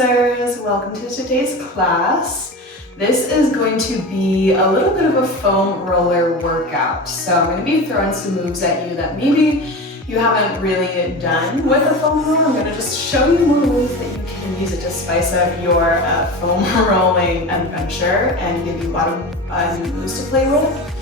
dancers, welcome to today's class. This is going to be a little bit of a foam roller workout. So I'm going to be throwing some moves at you that maybe you haven't really done with a foam roller. I'm going to just show you more ways that you can use it to spice up your foam rolling adventure and give you a lot of new moves to play with.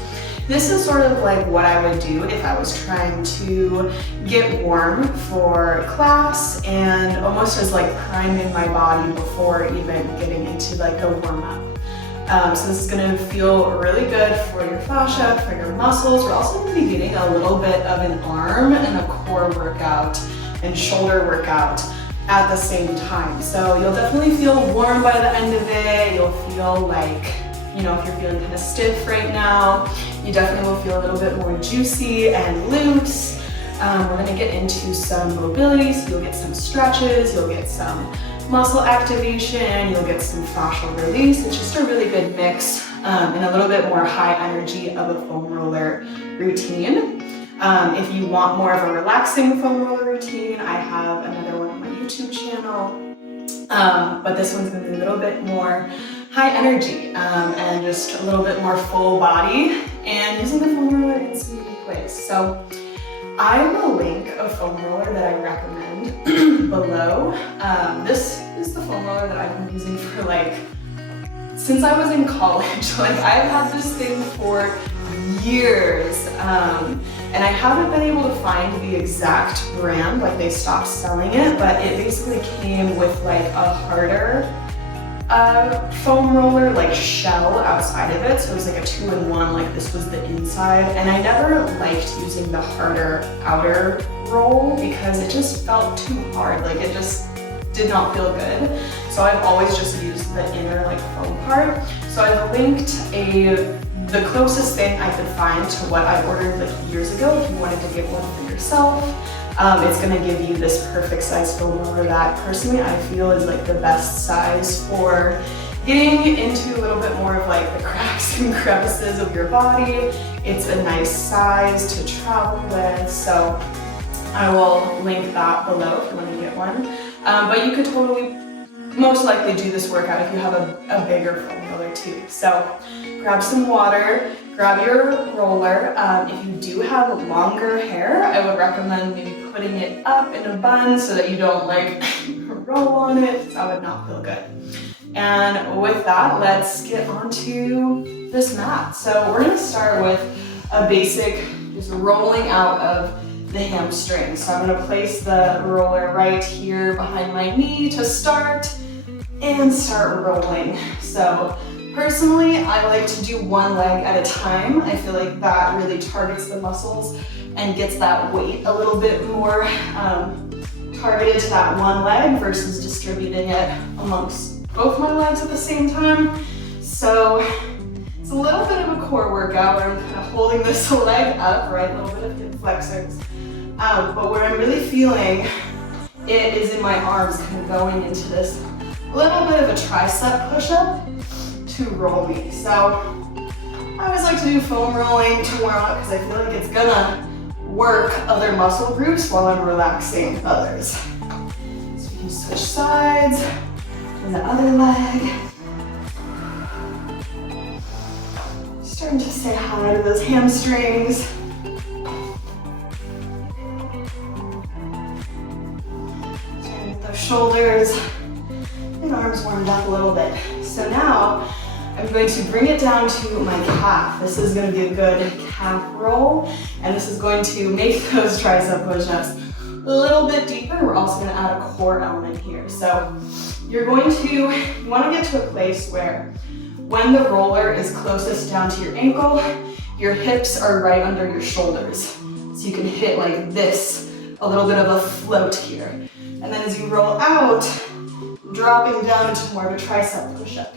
This is sort of like what I would do if I was trying to get warm for class and almost as like priming my body before even getting into like the warm up. So this is going to feel really good for your fascia, for your muscles. We're also going to be getting a little bit of an arm and a core workout and shoulder workout at the same time. So you'll definitely feel warm by the end of it. You'll feel like, you know, if you're feeling kind of stiff right now, you definitely will feel a little bit more juicy and loose. We're going to get into some mobility, so you'll get some stretches, you'll get some muscle activation, you'll get some fascial release. It's just a really good mix and a little bit more high energy of a foam roller routine. If you want more of a relaxing foam roller routine, I have another one on my YouTube channel, but this one's going to be a little bit more high energy and just a little bit more full body and using the foam roller in some unique ways. So I will link a foam roller that I recommend below. This is the foam roller that I've been using for since I was in college. I've had this thing for years and I haven't been able to find the exact brand, they stopped selling it, but it basically came with a harder foam roller shell outside of it, so it was a 2-in-1. This was the inside, and I never liked using the harder outer roll because it just felt too hard. It just did not feel good. So I've always just used the inner foam part. So I've linked the closest thing I could find to what I ordered years ago if you wanted to get one for yourself. It's going to give you this perfect size foam roller that personally I feel is the best size for getting into a little bit more of the cracks and crevices of your body. It's a nice size to travel with, so I will link that below if you want to get one. But you could totally most likely do this workout if you have a bigger foam roller too. So grab some water, grab your roller. If you do have longer hair, I would recommend maybe putting it up in a bun so that you don't roll on it. That would not feel good. And with that, let's get onto this mat. So we're gonna start with a basic just rolling out of the hamstring. So I'm gonna place the roller right here behind my knee to start and start rolling. So personally, I like to do one leg at a time. I feel like that really targets the muscles and gets that weight a little bit more targeted to that one leg versus distributing it amongst both my legs at the same time. So it's a little bit of a core workout where I'm kind of holding this leg up, right? A little bit of hip flexors. But where I'm really feeling it is in my arms, kind of going into this little bit of a tricep push-up to roll me. So I always like to do foam rolling to warm up because I feel like it's gonna work other muscle groups while I'm relaxing others. So you can switch sides and the other leg. Starting to say hi to those hamstrings. Starting with those shoulders and arms warmed up a little bit. So now I'm going to bring it down to my calf. This is going to be a good calf roll, and this is going to make those tricep push-ups a little bit deeper. We're also going to add a core element here. So you want to get to a place where when the roller is closest down to your ankle, your hips are right under your shoulders. So you can hit this, a little bit of a float here. And then as you roll out, dropping down to more of a tricep push-up.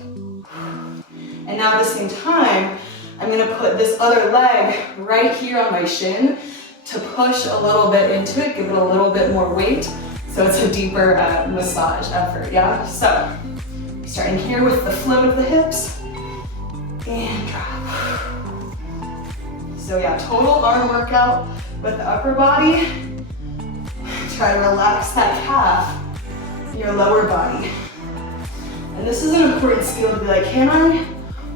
And now at the same time, I'm gonna put this other leg right here on my shin to push a little bit into it, give it a little bit more weight, so it's a deeper massage effort, yeah? So, starting here with the float of the hips, and drop. So yeah, total arm workout with the upper body. Try to relax that calf, your lower body. And this is an important skill to be like, can I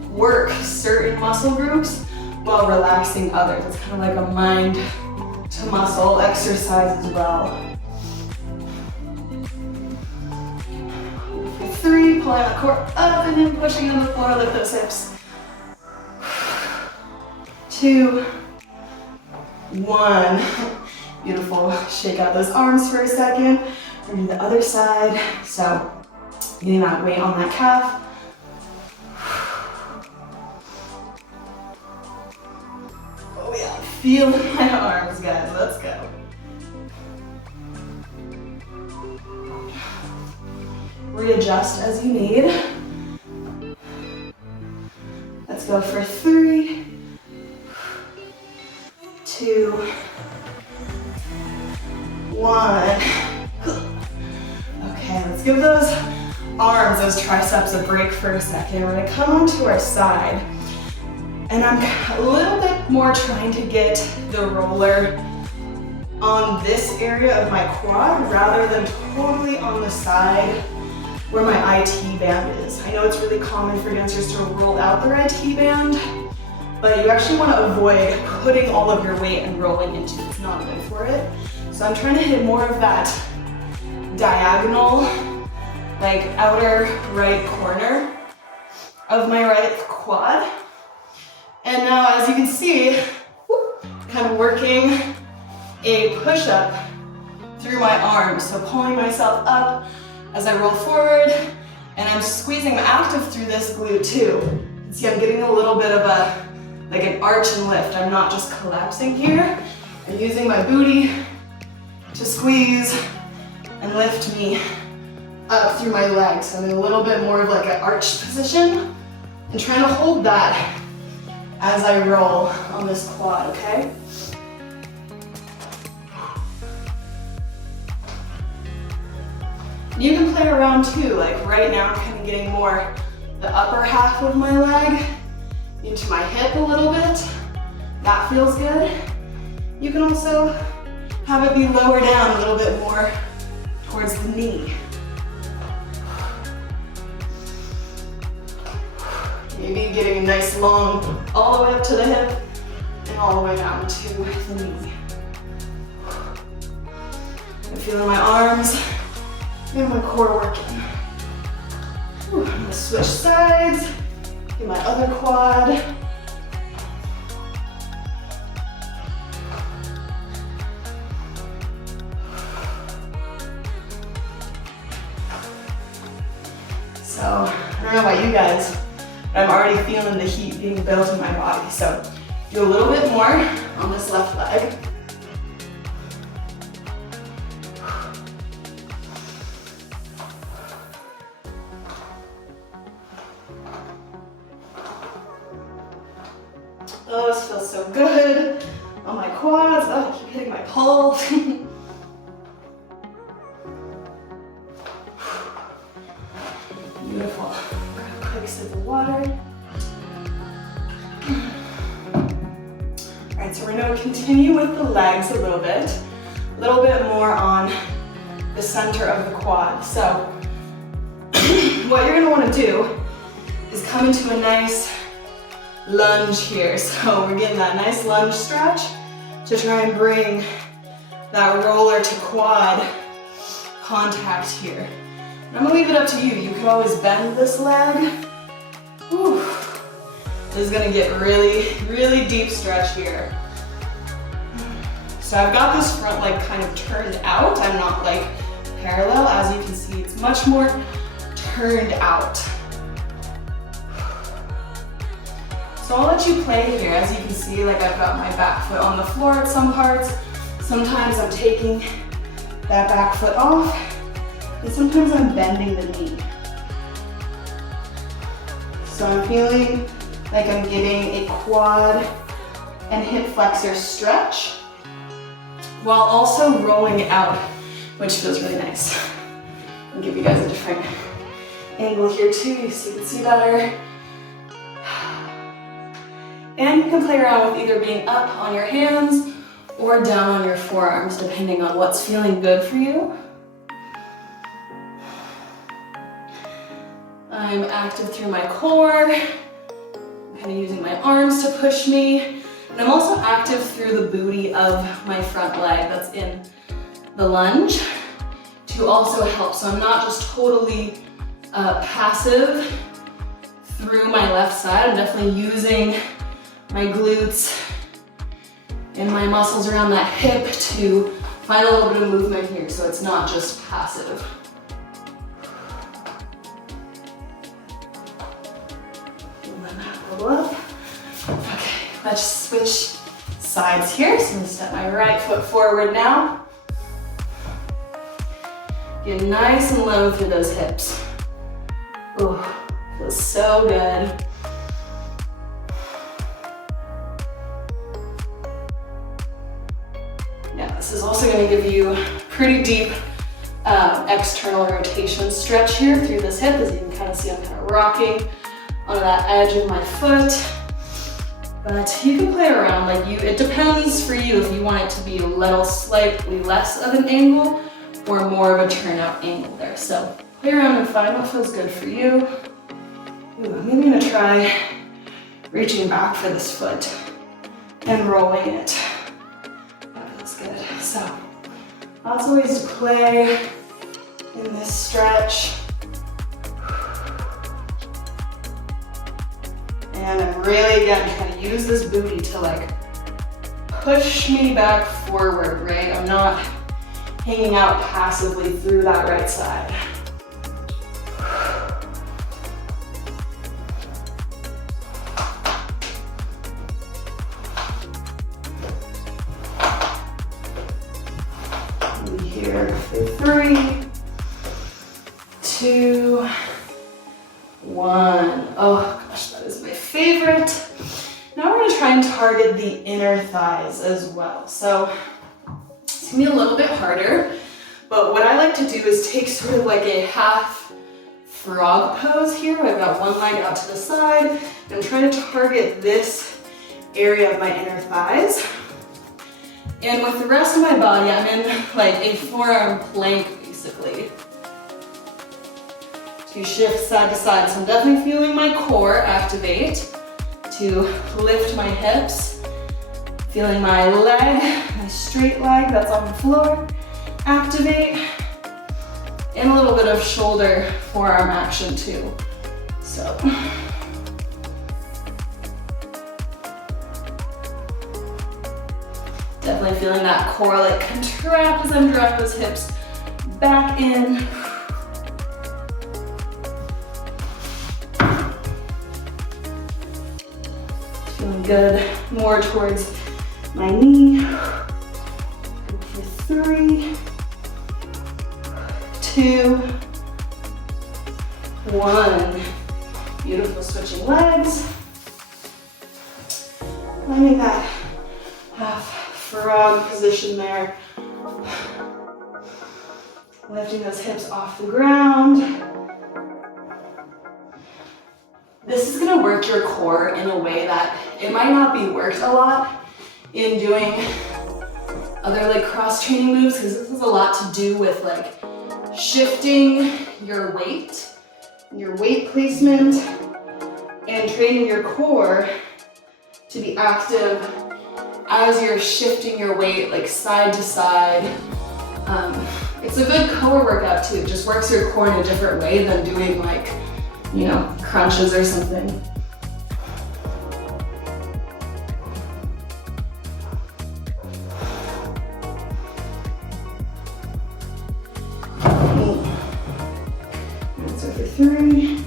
work certain muscle groups while relaxing others? It's kind of like a mind to muscle exercise as well. For 3, pulling the core up and then pushing on the floor, lift those hips. 2, 1. Beautiful. Shake out those arms for a second. We're to the other side. So getting that weight on that calf. Oh yeah, feel my arms, guys. Let's go. Readjust as you need. Let's go for 3, 2, 1. Okay, let's give those arms, those triceps a break for a second. We're gonna come onto our side. And I'm a little bit more trying to get the roller on this area of my quad rather than totally on the side where my IT band is. I know it's really common for dancers to roll out their IT band, but you actually want to avoid putting all of your weight and rolling into it. It's not good for it. So I'm trying to hit more of that diagonal, like outer right corner of my right quad. And now, as you can see, kind of working a push-up through my arms. So pulling myself up as I roll forward, and I'm squeezing active through this glute too. See, I'm getting a little bit of like an arch and lift. I'm not just collapsing here. I'm using my booty to squeeze and lift me up through my legs. So I'm in a little bit more of like an arched position and trying to hold that as I roll on this quad, okay? You can play around too, like right now I'm kind of getting more the upper half of my leg into my hip a little bit. That feels good. You can also have it be lower down a little bit more towards the knee. Maybe getting a nice long all the way up to the hip and all the way down to the knee. I'm feeling my arms and my core working. I'm gonna switch sides, get my other quad. So, I don't know about you guys, but I'm already feeling the heat being built in my body. So, do a little bit more on this left leg. Oh, this feels so good on my quads. Oh, I keep hitting my pull. Beautiful. Grab a quick sip of water. All right, so we're gonna continue with the legs a little bit more on the center of the quad. So what you're gonna wanna do is come into a nice lunge here. So we're getting that nice lunge stretch to try and bring that roller to quad contact here. And I'm gonna leave it up to you. You can always bend this leg. Whew. This is gonna get really, really deep stretch here. So I've got this front leg kind of turned out. I'm not like parallel. As you can see, it's much more turned out. So I'll let you play here. As you can see, like I've got my back foot on the floor at some parts. Sometimes I'm taking that back foot off, and sometimes I'm bending the knee. So I'm feeling like I'm getting a quad and hip flexor stretch while also rolling out, which feels really nice. I'll give you guys a different angle here too, so you can see better. And you can play around with either being up on your hands or down on your forearms, depending on what's feeling good for you. I'm active through my core. I'm kind of using my arms to push me. And I'm also active through the booty of my front leg that's in the lunge to also help. So I'm not just totally passive through my left side. I'm definitely using my glutes and my muscles around that hip to find a little bit of movement here so it's not just passive. And then roll up. Okay, let's switch sides here. So I'm gonna step my right foot forward now. Get nice and low through those hips. Ooh, feels so good. Yeah, this is also going to give you pretty deep external rotation stretch here through this hip. As you can kind of see, I'm kind of rocking on that edge of my foot. But you can play around, it depends for you if you want it to be a little slightly less of an angle or more of a turnout angle there. So play around and find what feels good for you. Ooh, I'm maybe gonna try reaching back for this foot and rolling it. That feels good. So lots of ways to play in this stretch. And I'm really, again, trying to use this booty to push me back forward, right? I'm not hanging out passively through that right side. Here for 3, 2, 1. Oh gosh, that is my favorite. Now we're gonna try and target the inner thighs as well. So it's gonna be a little bit harder, but what I like to do is take sort of like a half frog pose here. I've got one leg out to the side, and I'm trying to target this area of my inner thighs. And with the rest of my body, I'm in a forearm plank, basically. To shift side to side. So I'm definitely feeling my core activate to lift my hips. Feeling my leg, my straight leg that's on the floor, activate. And a little bit of shoulder forearm action too. So. Definitely feeling that core contract as I'm drawing those hips back in. Feeling good, more towards my knee. For 3, 2, 1. Beautiful, switching legs. Finding that half frog position there. Lifting those hips off the ground. This is gonna work your core in a way that it might not be worked a lot in doing other cross training moves, because this has a lot to do with shifting your weight placement and training your core to be active as you're shifting your weight side to side. It's a good core workout too. It just works your core in a different way than doing crunches or something. So for 3,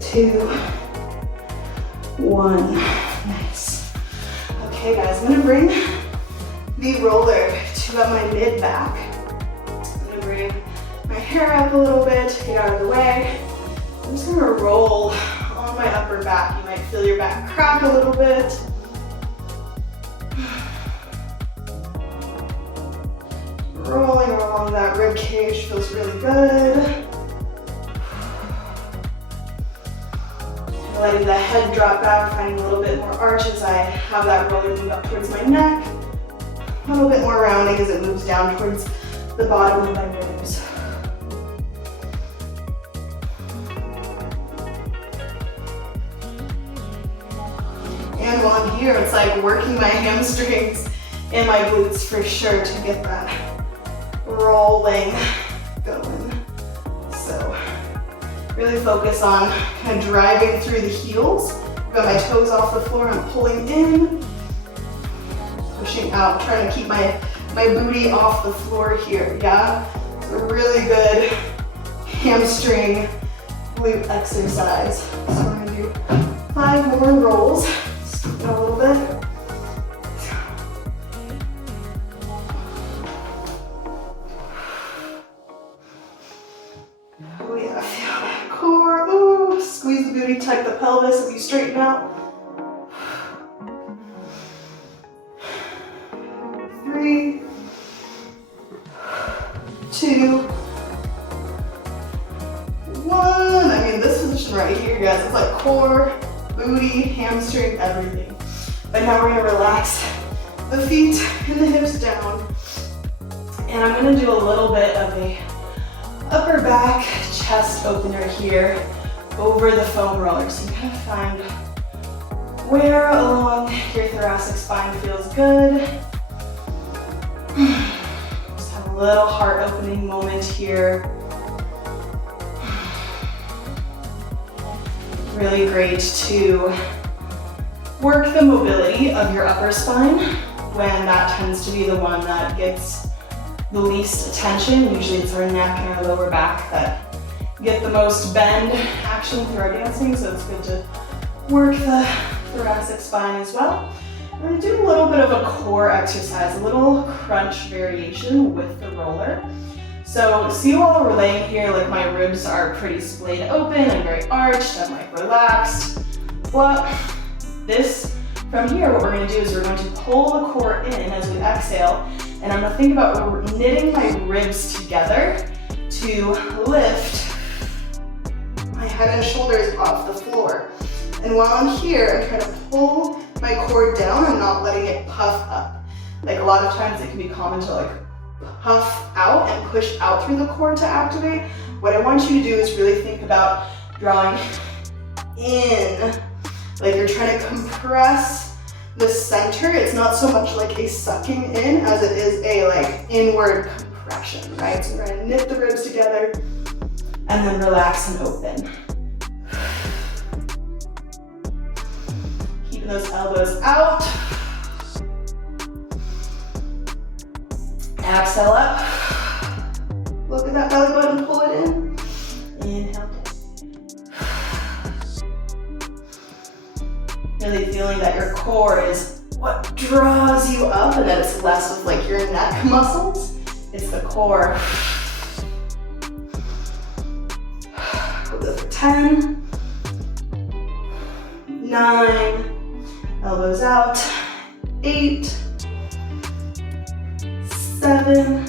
2, 1. Nice. Okay guys, I'm gonna bring the roller to my mid back. I'm gonna bring my hair up a little bit, get out of the way. I'm just gonna roll on my upper back. You might feel your back crack a little bit. Rolling along that rib cage feels really good. Letting the head drop back, finding a little bit more arch as I have that roller move up towards my neck. A little bit more rounding as it moves down towards the bottom of my ribs. down here. It's like working my hamstrings and my glutes for sure to get that rolling going. So really focus on kind of driving through the heels. Got my toes off the floor, I'm pulling in, pushing out, trying to keep my booty off the floor here, yeah? It's a really good hamstring glute exercise. So we're gonna do 5 more rolls, scoop it a little bit. Oh yeah, feel that core. Ooh, squeeze the booty, tuck the pelvis as you straighten out. 3, 2, 1. I mean, this position right here, guys, it's like core, booty, hamstring, everything. But now we're gonna relax the feet and the hips down. And I'm gonna do a little bit of a upper back chest opener here over the foam roller. So you kind of find where along your thoracic spine feels good. Just have a little heart opening moment here. Really great to work the mobility of your upper spine when that tends to be the one that gets the least attention. Usually it's our neck and our lower back that get the most bend action through our dancing, so it's good to work the thoracic spine as well. We're gonna do a little bit of a core exercise, a little crunch variation with the roller. So see while we're laying here, like my ribs are pretty splayed open, I'm very arched, I'm like relaxed. Well, this, from here, what we're gonna do is we're going to pull the core in as we exhale, and I'm gonna think about knitting my ribs together to lift my head and shoulders off the floor. And while I'm here, I'm trying to pull my core down and not letting it puff up. Like a lot of times it can be common to like puff out and push out through the core to activate. What I want you to do is really think about drawing in, like you're trying to compress the center. It's not so much like a sucking in as it is a like inward compression, right? So we're gonna knit the ribs together and then relax and open. Keeping those elbows out. Exhale up. Look at that belly button, pull it in. Inhale. Really feeling that your core is what draws you up and that it's less of like your neck muscles. It's the core. We'll go for 10, 9, elbows out, 8, 7,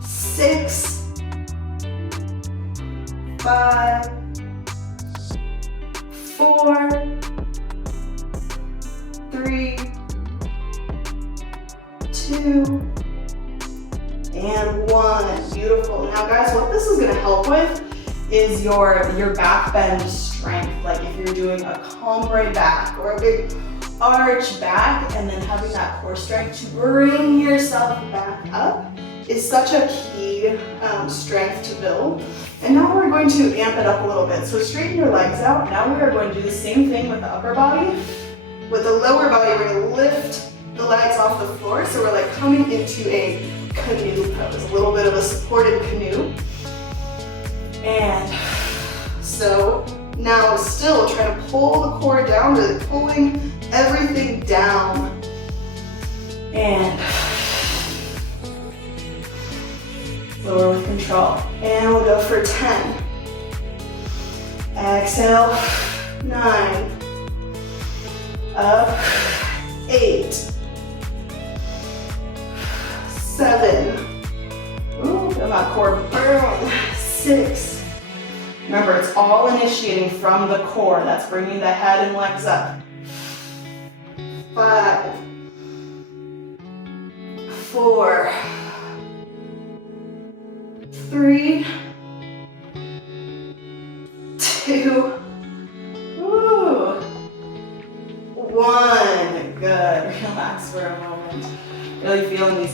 6, 5, 4, 3, 2, and 1. Beautiful. Now guys, what this is gonna help with is your back bend strength. Like if you're doing a Cobra back or a big arch back and then having that core strength to bring yourself back up is such a key strength to build. And now we're going to amp it up a little bit. So straighten your legs out. Now we are going to do the same thing with the upper body. With the lower body, we're going to lift the legs off the floor. So we're like coming into a canoe pose, a little bit of a supported canoe. And so now still trying to pull the core down, really pulling everything down. And lower with control. And we'll go for 10. Exhale, 9. Up, 8. 7. Ooh, feel that core burn. 6. Remember, it's all initiating from the core. That's bringing the head and legs up. 5. 4. 3, 2,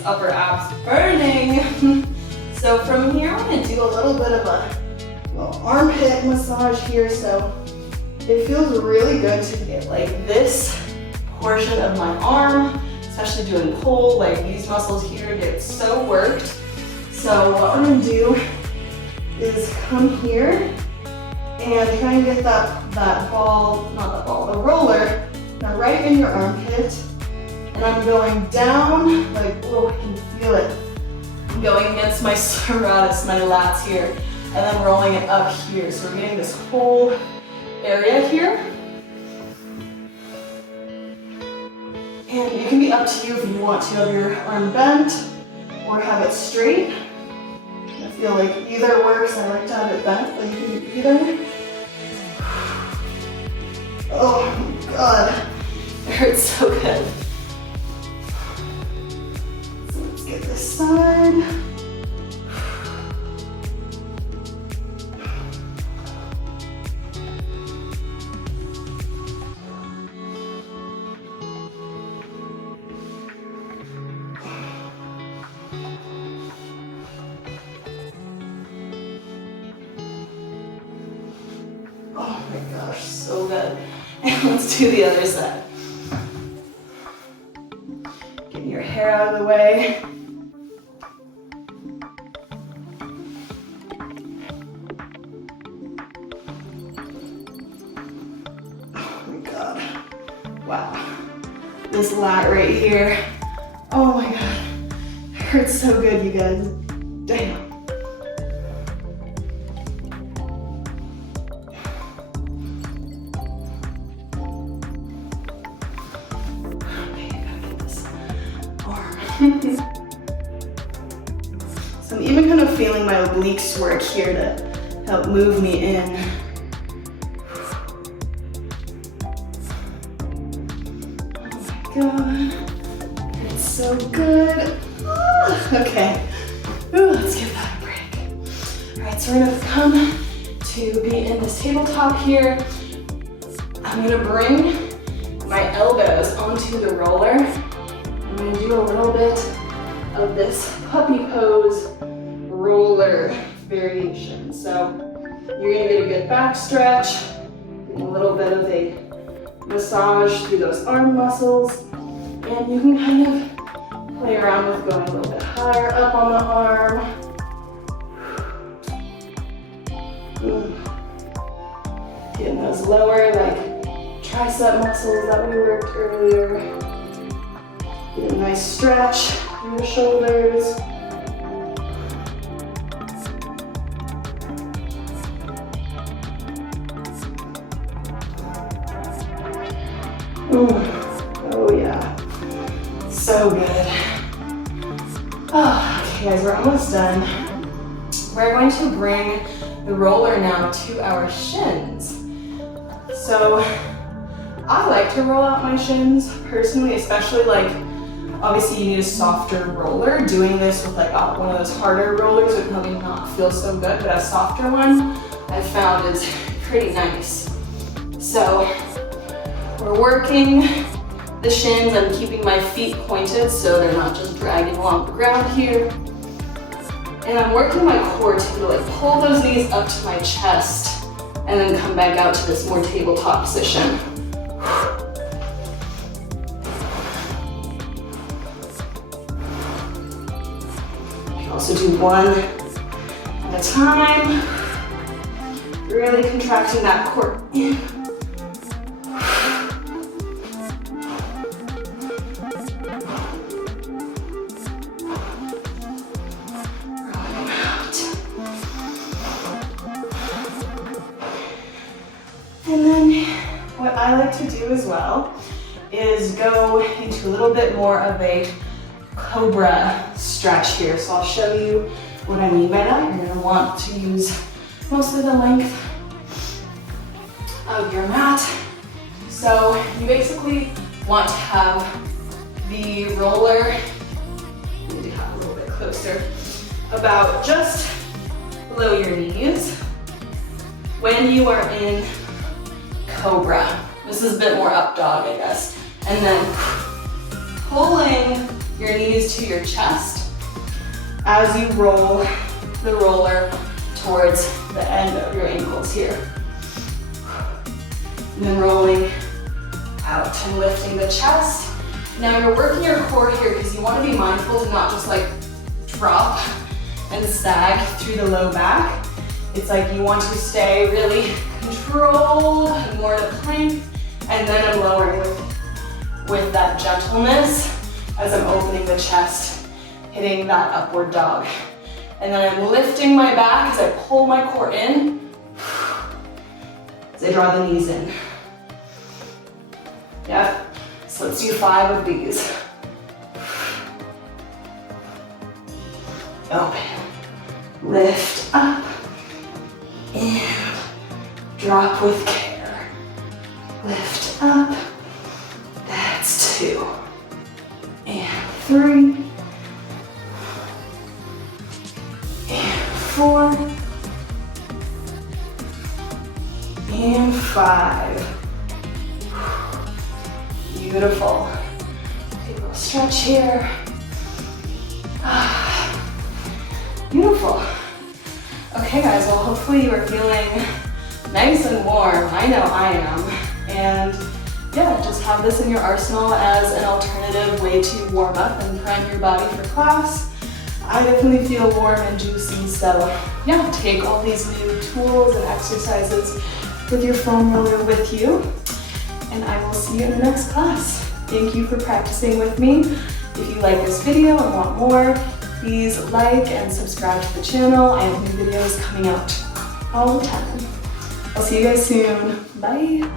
these upper abs burning. So from here, I'm gonna do a little bit of a little armpit massage here. So it feels really good to get like this portion of my arm, especially doing pull, like these muscles here get so worked. So what we're gonna do is come here and try and get that ball, not that ball, the roller, now right in your armpit. And I'm going down, like, oh, I can feel it. I'm going against my serratus, my lats here, and then rolling it up here. So we're getting this whole area here. And it can be up to you if you want to have your arm bent or have it straight. I feel like either works. I like to have it bent, but you can do either. Oh my God, it hurts so good. So let's get this side. Oh my gosh, so good. And let's do the other side. Getting your hair out of the way. Oh my God. Wow. This lat right here. Oh my God. It hurts so good, you guys. Damn. So I'm even kind of feeling my obliques work here to help move me in. Oh my God, it's so good. Okay, let's give that a break. All right, so we're gonna come to be in this tabletop here. I'm gonna bring my elbows onto the roller. I'm gonna do a little bit of this puppy pose roller variation. So you're gonna get a good back stretch, getting a little bit of a massage through those arm muscles, and you can kind of play around with going a little bit higher up on the arm. Getting those lower, like tricep muscles that we worked earlier. Get a nice stretch through the shoulders. Oh yeah, so good. Oh, okay guys, we're almost done. We're going to bring the roller now to our shins. So I like to roll out my shins personally, especially like, obviously you need a softer roller. Doing this with like one of those harder rollers would probably not feel so good, but a softer one I've found is pretty nice. So we're working the shins. I'm keeping my feet pointed so they're not just dragging along the ground here. And I'm working my core to like pull those knees up to my chest and then come back out to this more tabletop position. Also do one at a time, really contracting that core in. Rolling out. And then what I like to do as well is go into a little bit more of a Cobra Stretch here. So I'll show you what I mean by that. You're gonna want to use most of the length of your mat. So you basically want to have the roller, I need to have a little bit closer, about just below your knees when you are in Cobra. This is a bit more up dog, I guess. And then pulling your knees to your chest as you roll the roller towards the end of your ankles here. And then rolling out and lifting the chest. Now you're working your core here because you want to be mindful to not just like drop and sag through the low back. It's like you want to stay really controlled and more to plank, and then I'm lowering with that gentleness as I'm opening the chest, hitting that upward dog. And then I'm lifting my back as I pull my core in, as I draw the knees in. Yep, so let's do 5 of these. Open, lift up, and drop with care. Lift up, that's 2, and 3, and 4, and 5. Beautiful. Take a little stretch here. Beautiful. Okay guys, well hopefully you are feeling nice and warm. I know I am. And yeah, just have this in your arsenal as an alternative way to warm up and prep your body for class. I definitely feel warm and juicy, so yeah, take all these new tools and exercises with your foam roller with you. And I will see you in the next class. Thank you for practicing with me. If you like this video and want more, please like and subscribe to the channel. I have new videos coming out all the time. I'll see you guys soon. Bye.